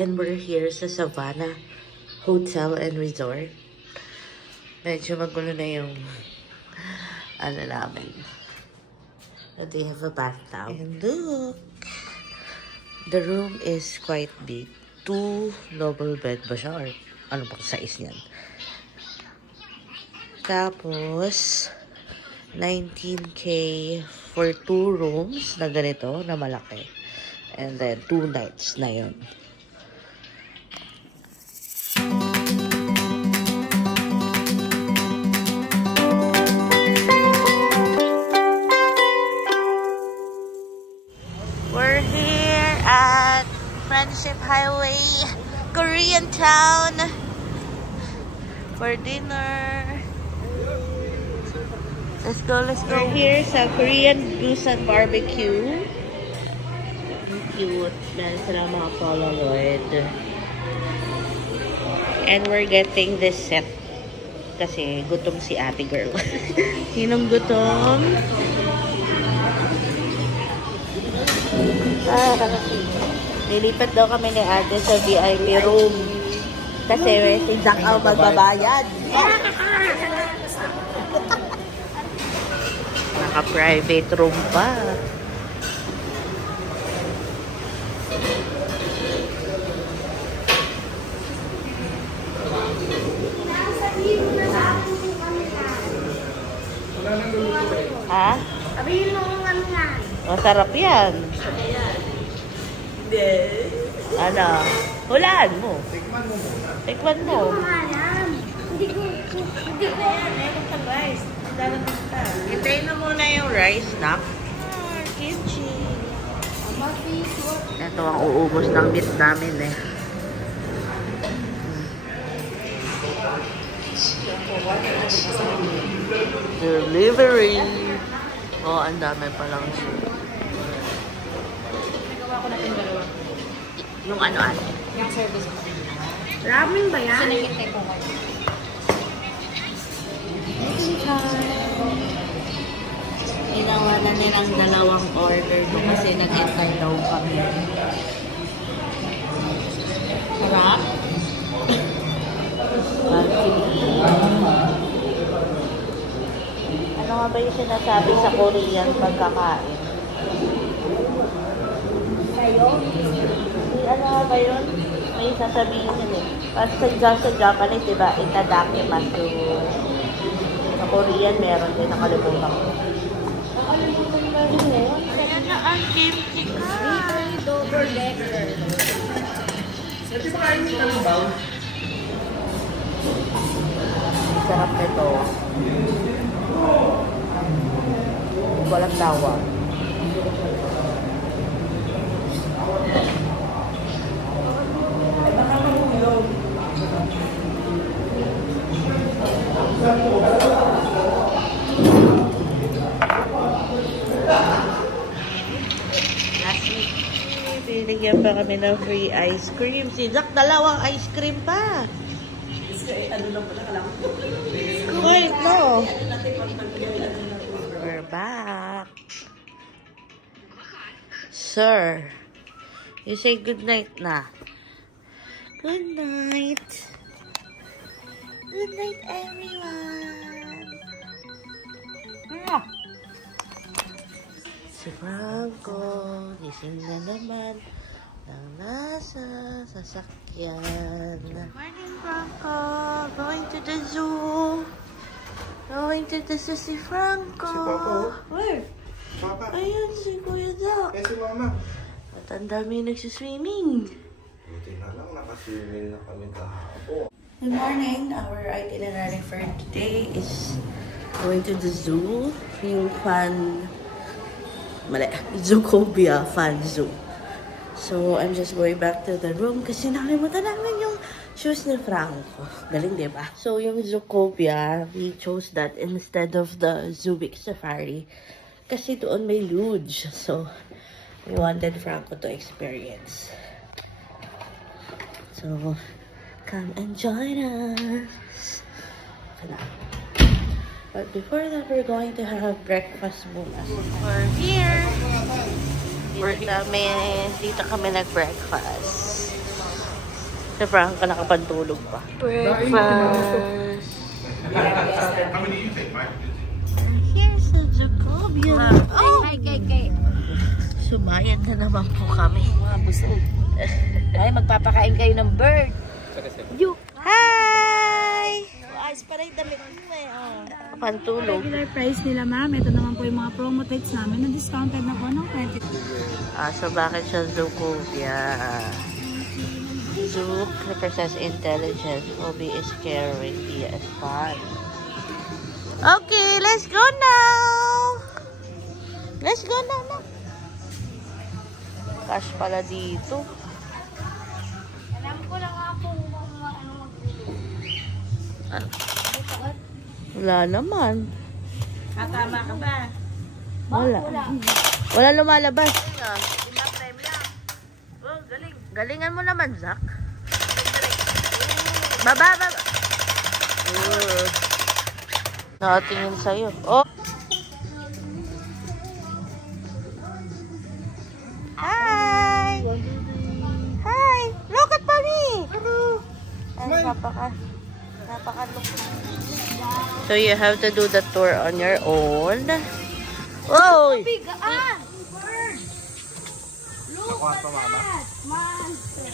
And we're here sa Savannah Hotel and Resort. Medyo magulo na yung ano namin. And they have a bathtub. And look! The room is quite big. 2 double bed ba siya? Or ano ba size niyan? Tapos, 19K for 2 rooms na ganito, na malaki. And then, 2 nights na yun. We're here at Friendship Highway, Korean Town for dinner. Let's go, let's go. We're here sa Korean Busan Barbecue. Cute. Meron sila mga Polaroid. And we're getting this set. Kasi gutom si ate girl. Sinong gutom? Nilipat daw kami ni ate sa VIP room. Kasi si Jack ang magbabayad. Naka-private room pa. Ha? Sabihin mo kung ano yan. Masarap yan. Hindi. Ano? Hulaan mo. Tikman mo muna. Tikman mo. Hindi ko yan. Meron ka rice. Hintayin na muna yung rice, nak. Kimchi. Ito ang uubos ng beef namin eh. Delivery. Oh, ang dami palang soup. Nagawa ko natin dalawa. Yung ano-ano? Yung service ko. Ramen ba yan? Sinigitay ko ko. Ginawa na nilang dalawang order doon kasi nag-enter daw kami. Sarap? Ano nga ba yung sinasabi sa Korean pagkakain? Sa'yo? Ano nga ba yun? May sasabihin yun eh. Sa Japanese, diba? Itadakimasu. Sa Korean, meron din. Nakalimutan ko. Nakalimutan ba rin eh? Ayan na ang kimchi ka. Double decker. Sabi ba kayo ng baw? Sarap nito. Walang tawa. Last week, binigyan pa kami ng free ice cream. Si Jack, dalawang ice cream pa. Ano lang pala alam ko. Wait, no. We're back. Sir, you say good night na. Good night. Good night, everyone. Si Franco, gising na naman ng nasa sasakyan. Morning, Franco. Going to the zoo. Going to the zoo si Franco. Si Papa, oh. Where? Papa. Ayun, si Kuya Doc. Eh, si Mama. At ang dami nagsiswimming. Buti na lang, nakaswimming na kami kahapon. Good morning. Our itinerary for today is going to the zoo. Yung Zootopia Fan Zoo. So, I'm just going back to the room kasi nakalimutan namin yung shoes ni Franco. Galing, diba? So, yung Zootopia, we chose that instead of the Zubik Safari. Kasi doon may luge. So, we wanted Franco to experience. So, come and join us. But before that, we're going to have breakfast muna. We're here. Dito kami nag-breakfast. Si Franco nakapantulog pa. Breakfast. Here's the Jacobian. Oh! Kay. Sumayad na naman po kami. Mga busog. Ay, magpapakain kayo ng bird. Hi! Ayos pa rin damit mo eh. Oh. Pantulog. Regular price nila, ma'am. Ito naman po yung mga promo rates namin. Na-discounted na po ng 20. So bakit siya Zoocobia? Zook represents intelligence. Obi is caring. Dia is fun. Okay, let's go now! Let's go now. Cash pala dito. Alam ko lang nga po ano Wala naman. Tama ka ba? Wala. Wala lumalabas. Oh, galing. Galingan mo naman, Zach. Baba. Good. Nakatingin sa'yo. Oh. Hi. Hi. Look at mommy. Ay, napaka-look. So you have to do the tour on your own. Oh! Bigaan! Bird! Look at that! Monster!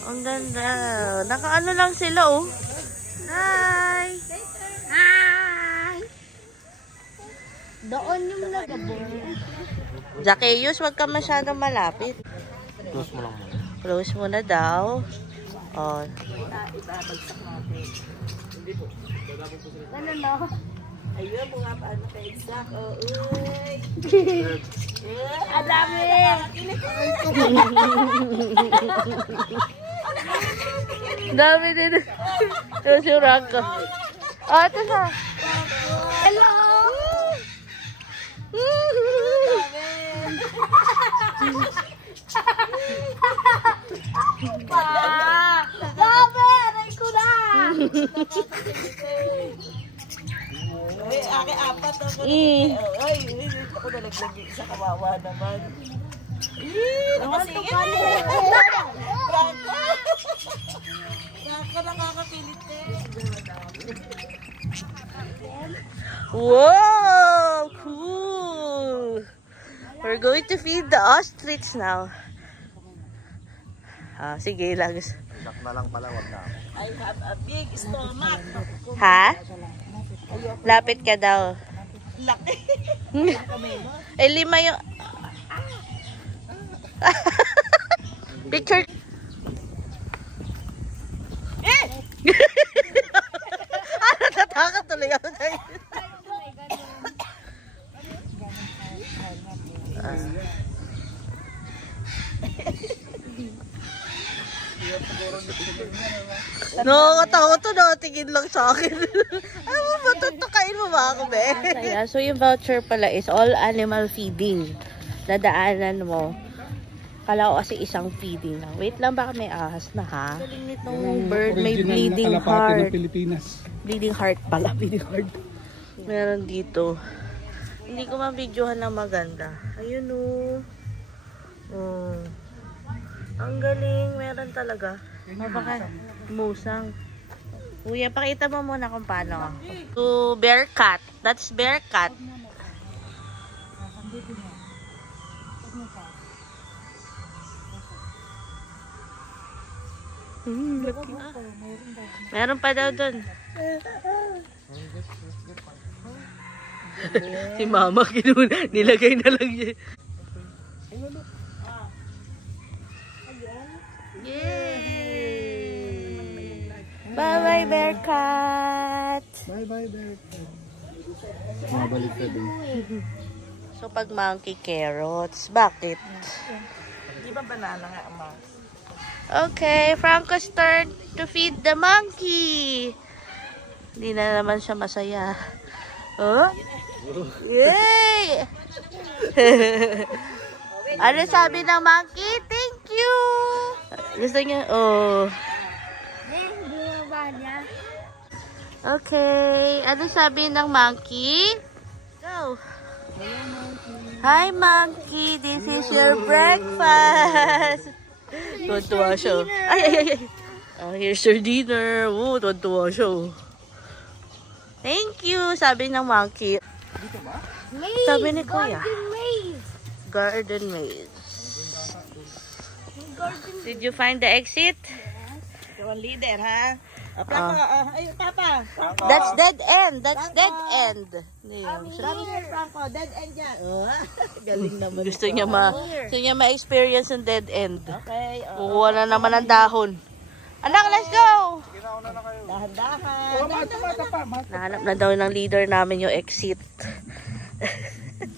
Ang ganda. Nakaano lang sila, oh. Hi! Hi! Doon yung nag-bird. Zacchaeus, wag ka masyadong malapit. Close mo lang muna. Close mo na daw. Oh. Ibabagsak natin. Ano no? Ayun, mga paano ka exact. Oh, uy! Ang dami! Dami din. Ito si Raka. Ah, ito siya. Hello! Dami! Aray ko na! Ay, apat ako. Ay, ako nalaglag yung isa kawawa naman. Nakasingin eh! Franco! Franco, nakakapilit eh. Wow! Cool! We're going to feed the ostrich now. Ah, sige lang. Sak na lang pala, wag na. I have a big stomach. Ha? Lapit ka daw. Laki. Eh, 5 yung... Picture. Eh! Natatakot tuloy ako sa'yo. Nakakatakot to, nakatingin lang sa akin. Ano ba, tutukain mo ba ako, be? So yung voucher pala is all animal feeding. Dadaanan mo. Kala ko kasi isang feeding lang. Wait lang, baka may ahas na, ha? Galing nitong bird, may bleeding heart. Bleeding heart pala, bleeding heart. Meron dito. Hindi ko mabidyohan ng maganda. Ayun, oh. Ang galing, meron talaga. Mapaka musang. Kuya, pakita mo muna kung paano. To bear cat. That's bear cat. Meron pa daw dun. Si mama nilagay na lang niya. Yay! Bye-bye, bear cat! Bye-bye, bear cat. Mabalik ka din. So, pag monkey carrots, bakit? Di ba banana nga ang mga? Okay, Franco's turn to feed the monkey. Hindi na naman siya masaya. Oh? Yay! Ano sabi ng monkey? Thank you! Gusto niya? Oh. Hindi ba niya? Okay. Ano sabi ng monkey? Go. Hi, monkey. This is your breakfast. Tuwa siya. Ay. Here's your dinner. Tuwa siya. Thank you, sabi ng monkey. Dito ba? Sabi ni Kuya. Garden maze. Did you find the exit? Ikaw ang leader, ha? Ayun, Papa. That's dead end. That's dead end. Sabi niya, Franco, dead end yan. Galing naman. Gusto niya ma-experience yung dead end. Okay. Kukuha na naman ng dahon. Anak, let's go! Dahan-dahan. Nahanap na daw ng leader namin yung exit.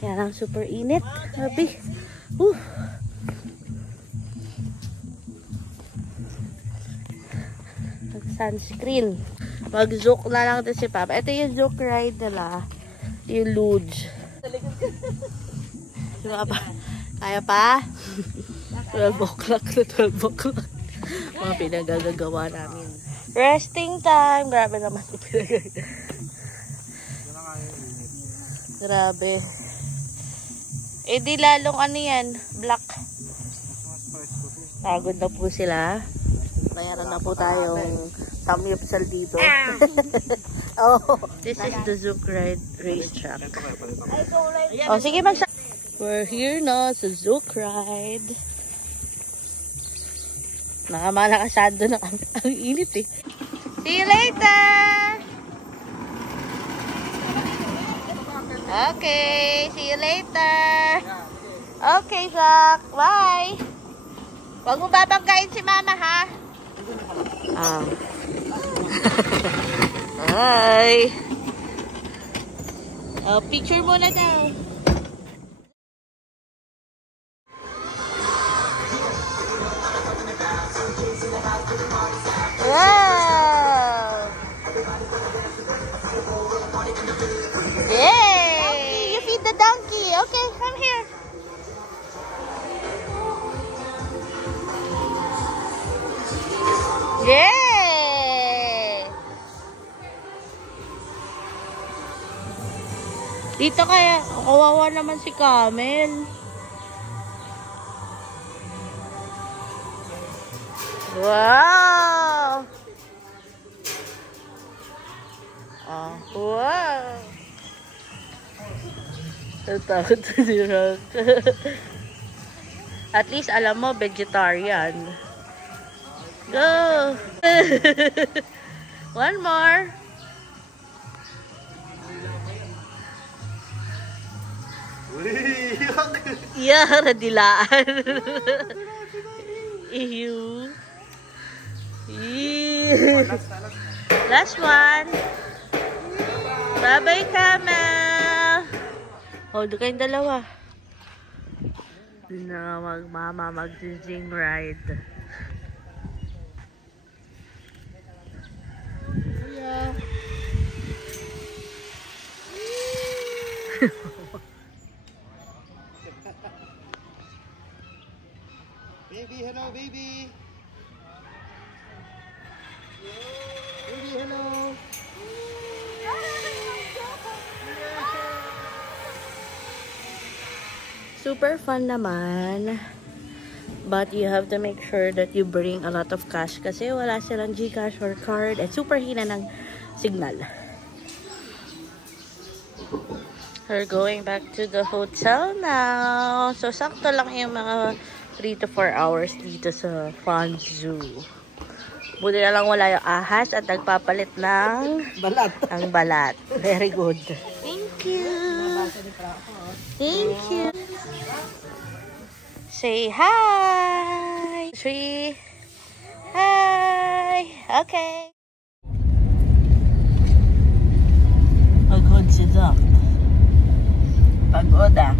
Kaya lang super init. Sabi. Sunscreen. Mag-zook na lang din si Papa. Ito yung zook ride nila. Yung luge. Diba pa? Kaya pa? 12 o'clock na 12 o'clock. Mga pinagagagawa namin. Resting time. Grabe naman yung pinagagagawa. Grabe. Eh di lalong ano yan, black. Pagod na po sila. Mayroon na po tayong samyupsal dito. Oh, this is the Zouk ride racetrack. Oh, sige we're here na sa Zouk ride. Nakamalakasado na ang init eh. See you later! Okay, see you later! Okay, Zach. Bye! Huwag mo babanggain si Mama, ha? Hi! Picture muna daw. Wow! Yay! You feed the donkey. Okay, come here. Yay! Dito kaya, kawawa naman si Camel. Wow! Wow! Natakot na si Rock. At least alam mo, vegetarian. Go! One more. Yeah, radilaan. Ew. Last one. Bye-bye, Camel. Hold kayong dalawa. Na magmama mag-zing ride. Baby, hello, baby. Baby, hello. Super fun naman. But you have to make sure that you bring a lot of cash kasi wala silang GCash or card at super hina ng signal. We're going back to the hotel now. So, sakto lang yung mga 3 to 4 hours dito sa Fun Zoo. Buti na lang wala yung ahas at nagpapalit ng Balat. ang balat. Very good. Thank you. Thank you. Say hi. 3. Hi. Okay. Pagod si Doc. Pagod ah.